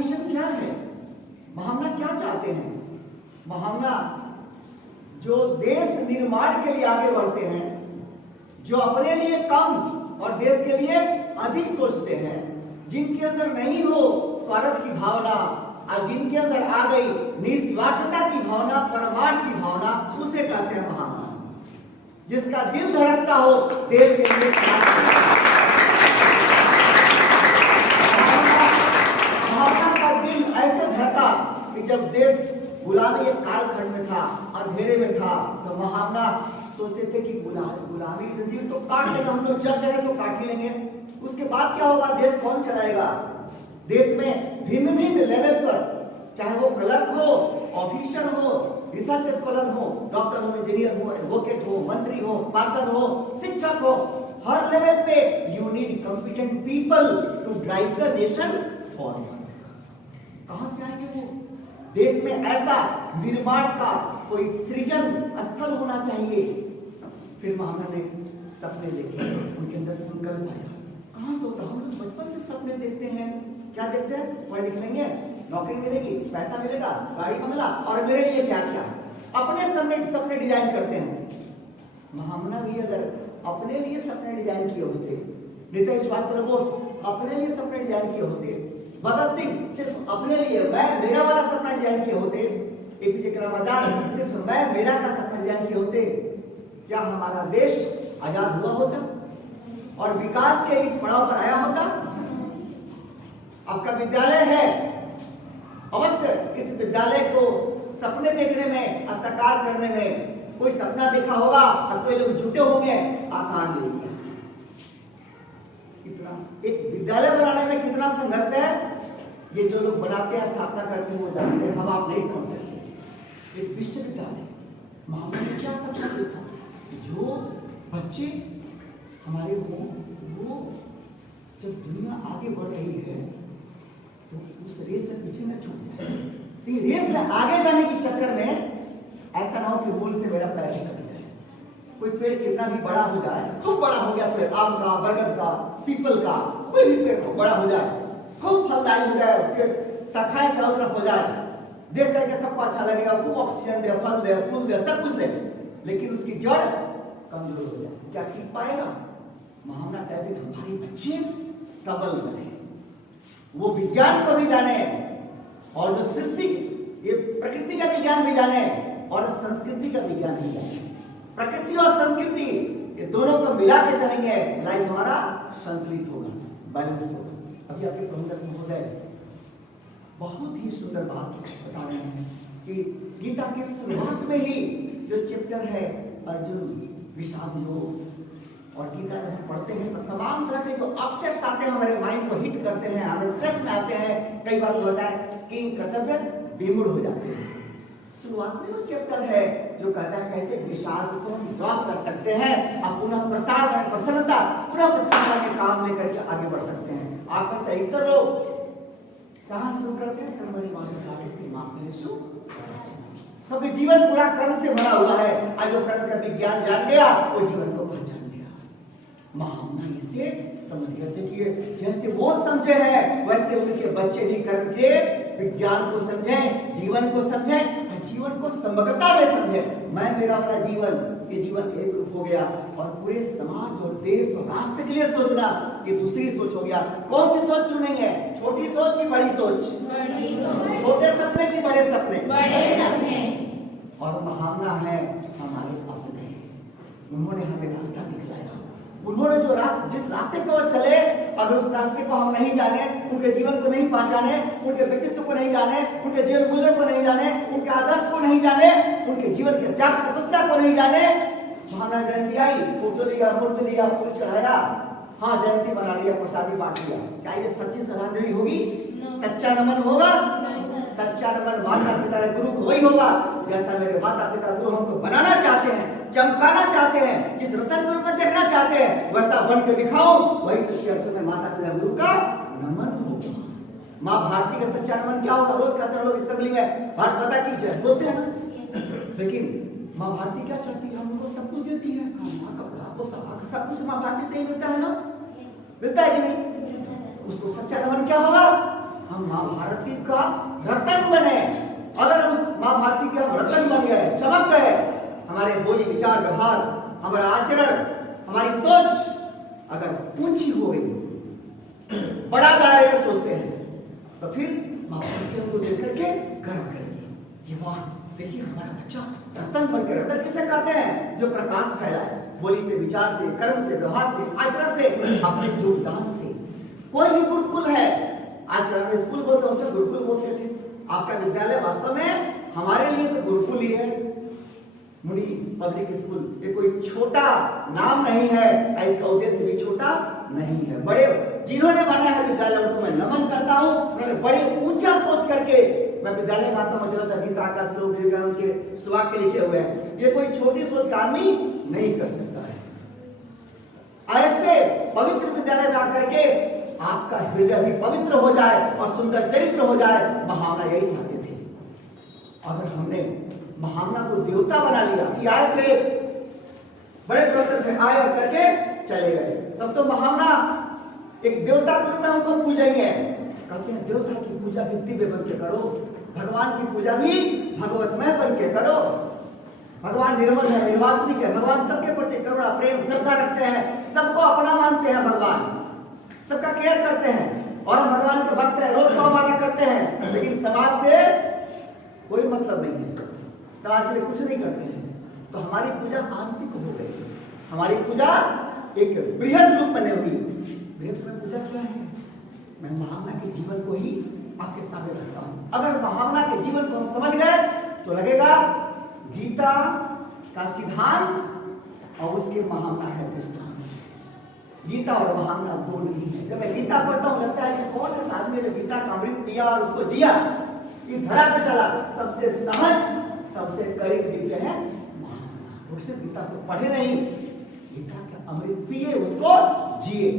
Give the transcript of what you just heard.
Mission क्या है? महामना क्या चाहते हैं? महामना जो देश निर्माण के लिए आगे बढ़ते हैं, जो अपने लिए कम और देश के लिए अधिक सोचते हैं, जिनके अंदर नहीं हो स्वार्थ की भावना और जिनके अंदर आ गई निस्वार्थता की भावना, परमार्थ की भावना, उसे कहते हैं महामना। जिसका दिल धड़कता हो देश के लिए। महामना का दिल ऐसे धड़का कि जब देश गुलामी एक कालखंड में था, अंधेरे में था, तो महामना सोचते थे कि गुलामी की जंजीर तो काट लेगा, हम लोग जब गए तो काट ही लेंगे, उसके बाद क्या होगा, देश कौन चलाएगा? देश में भिन्न भिन्न लेवल पर, चाहे वो क्लर्क हो, ऑफिसर हो, रिसर्च स्कॉलर हो, डॉक्टर हो, इंजीनियर हो, एडवोकेट हो, मंत्री हो, पार्षद हो, शिक्षक हो, हर लेवल पे you need competent people to drive the nation forward. कहां से आएंगे वो? देश में ऐसा निर्माण का कोई सृजन स्थल होना चाहिए। फिर महामना ने सपने देखे, उनके अंदर संकल्प आया। कहां से होता? हम लोग बचपन से सपने देखते हैं। क्या देखते हैं? पढ़ लिख लेंगे, नौकरी मिलेगी, पैसा मिलेगा, गाड़ी बंगला, और मेरे लिए क्या क्या, अपने सपने डिजाइन करते हैं। महामना भी अगर अपने लिए सपने डिजाइन किए होते, नेताजी सुभाष चंद्र बोस अपने लिए सपने डिजाइन किए होते, भगत सिंह सिर्फ अपने लिए मैं मेरा वाला सपना डिजाइन किए होते, एपीजे कलाम आजाद सिर्फ मैं मेरा का सपना डिजाइन किए होते, क्या हमारा देश आजाद हुआ होता और विकास के इस पड़ाव पर आया होता? आपका विद्यालय है, अवश्य इस विद्यालय को सपने देखने में और साकार करने में कोई सपना देखा होगा और कोई लोग जुटे होंगे, आकार ले लिया। कितना एक विद्यालय बनाने में कितना संघर्ष है, ये जो लोग बनाते हैं, स्थापना करते हैं, वो जानते हैं, हम आप नहीं समझ सकते। एक विश्वविद्यालय, महामना ने क्या सपना देखा? जो बच्चे हमारे हों, वो जब दुनिया आगे बढ़ रही है तो उस रेस में पीछे न छूट जाए। तो रेस में आगे जाने के चक्कर में ऐसा ना हो कि मूल से मेरा पैर ही कट जाए। कोई पेड़ कितना भी बड़ा हो जाए, खूब बड़ा हो गया पेड़, आम का, बरगद का, पीपल का, कोई भी पेड़ खूब बड़ा हो जाए, खूब फलदायी हो जाए, उसके शाखाएं चारों तरफ हो जाए, देख करके सबको अच्छा लगेगा, खूब ऑक्सीजन दे, फल दे, फूल दे, सब कुछ दे, लेकिन उसकी जड़ कमजोर हो जाए, क्या ठीक पाएगा? महामना चाहते थे हमारे बच्चे सबल बने, वो विज्ञान को भी जाने और जो सृष्टि, ये प्रकृति का विज्ञान भी जाने और संस्कृति का विज्ञान भी जाने। प्रकृति और संस्कृति ये दोनों को मिला के चलेंगे, लाइफ हमारा संतुलित होगा, बैलेंस होगा। अभी आपके प्रबंधक महोदय बहुत ही सुंदर बात बता रहे हैं कि गीता की शुरुआत में ही जो चैप्टर है अर्जुन विषाद योग, और गीता जब हम पढ़ते हैं तो तमाम तरह के जो अपसेट्स आते हैं हमारे माइंड को हिट करते हैं, हमें स्ट्रेस में आते हैं, कई बार होता है कि कर्तव्य विमूढ़ हो जाते हैं। शुरुआत में वो चैप्टर है जो कहता है कैसे विषाद को हम ड्रॉप कर सकते हैं और पुनः प्रसाद में प्रसन्नता, पुनः प्रसन्नता के काम लेकर के आगे बढ़ सकते हैं। आप में से अधिकतर लोग कहां शुरू करते हैं? कर्मणि वाधिकारेषु सबके जीवन पूरा कर्म से भरा हुआ है। आज जो कर्म का विज्ञान जान गया वो जीवन को पहचान गया। महामना इसे समझ गए थे कि जैसे वो समझे हैं वैसे उनके बच्चे भी कर्म के विज्ञान को समझें, जीवन को समझें, जीवन को समग्रता में समझें। मैं मेरा वाला जीवन, ये जीवन एक रूप हो गया और पूरे समाज और देश और राष्ट्र के लिए सोचना ये दूसरी सोच हो गया। कौन सी सोच चुनेंगे? छोटी सोच की बड़ी सोच? छोटे सपने की बड़े सपने? बड़े सपने। और महामना है हमारे अपने, उन्होंने हमें रास्ता दिखलाया। उन्होंने जो जिस रास्ते पे वो चले, अगर उस रास्ते को हम नहीं जाने, उनके जीवन को नहीं पहचाने, उनके व्यक्तित्व को नहीं जाने, उनके जीवन मूल्य को नहीं जाने, उनके आदर्श को नहीं जाने, उनके जीवन के त्याग तपस्या को नहीं जाने, महामना जयंती आई, फोटो लिया, मूर्ति लिया, फूल चढ़ाया, हाँ जयंती बना लिया, प्रसादी बांट लिया, क्या ये सच्ची श्रद्धांजलि होगी? सच्चा नमन होगा? सच्चा नमन माता पिता गुरु को वही होगा जैसा मेरे माता पिता गुरु हमको बनाना चाहते हैं, चमकाना चाहते हैं, जिस रतन के रूप में देखना चाहते हैं वैसा बन के दिखाओ, वही सच्चे अर्थों में माता पिता गुरु का नमन होगा। माँ भारती का सच्चा नमन क्या होगा? रोज कहते हैं लोग असेंबली में भारत माता की जय बोलते हैं ना, लेकिन माँ भारती क्या चाहती है? हम लोग सब कुछ देती है, खाना कपड़ा पोशाक सब कुछ माँ भारती से ही मिलता है ना, मिलता है कि नहीं? उसको सच्चा नमन क्या होगा? हम माँ भारती का रतन बने। अगर उस माँ भारती के हम रतन बन गए, चमक गए, हमारे बोली विचार व्यवहार, हमारा आचरण, हमारी सोच अगर ऊंची हो गई, बड़ा दायरे में सोचते हैं, तो फिर माँ भारती हमको देख करके गर्व करेगी। ये वाह, देखिए हमारा बच्चा रतन बन गया। रतन किसे कहते हैं? जो प्रकाश फैलाए, बोली से, विचार से, कर्म से, व्यवहार से, आचरण से, अपने योगदान से। कोई भी गुरुकुल है, आजकल हम स्कूल बोलते हैं, उसमें गुरुकुल बोलते थे। आपका विद्यालय वास्तव में हमारे लिए तो गुरुकुल ही है। मुनि पब्लिक स्कूल ये कोई छोटा नाम नहीं है, इसका उद्देश्य भी छोटा नहीं है। बड़े जिन्होंने बनाया है विद्यालय, उनको मैं नमन करता हूँ। उन्होंने बड़े ऊंचा सोच करके, मैं विद्यालय में आता हूँ, गीता का श्लोक विवेकानंद के सुवाक्य लिखे हुए हैं। ये कोई छोटी सोच का आदमी नहीं कर सकता है। ऐसे पवित्र विद्यालय में आकर के आपका हृदय भी पवित्र हो जाए और सुंदर चरित्र हो जाए, महामना यही चाहते थे। अगर हमने महामना को देवता बना लिया कि आए थे, बड़े प्रवचन थे, आए और करके चले गए, तब तो महामना एक देवता के रूप में हमको पूजेंगे। कहते हैं देवता की पूजा भी दिव्य बन के करो, भगवान की पूजा भी भगवतमय बन के करो। भगवान निर्मल है, निर्वासनिक है, भगवान सबके प्रति करुणा प्रेम श्रद्धा रखते हैं, सबको अपना मानते हैं, भगवान सबका केयर करते हैं और हम भगवान के भक्त हैं, रोज माला करते हैं, लेकिन समाज से कोई मतलब नहीं है, समाज के लिए कुछ नहीं करते हैं। तो हमारी पूजा आंशिक हो गई। हमारी पूजा एक बृहद रूप में हुई। बृहद में पूजा क्या है? मैं महामना के जीवन को ही आपके सामने रखता हूं। अगर महामना के जीवन को हम समझ गए तो लगेगा गीता का सिद्धांत और उसके महामना है दृष्टांत। गीता और महामना दो नहीं है। जब मैं गीता पढ़ता हूं लगता है कि कौन है आदमी जो गीता का अमृत पिया और उसको जिया, इस धरा पे चला। सबसे सहज, सबसे करीब दिखते हैं महामना। उससे गीता को पढ़े नहीं, गीता का अमृत पिए, उसको जिए।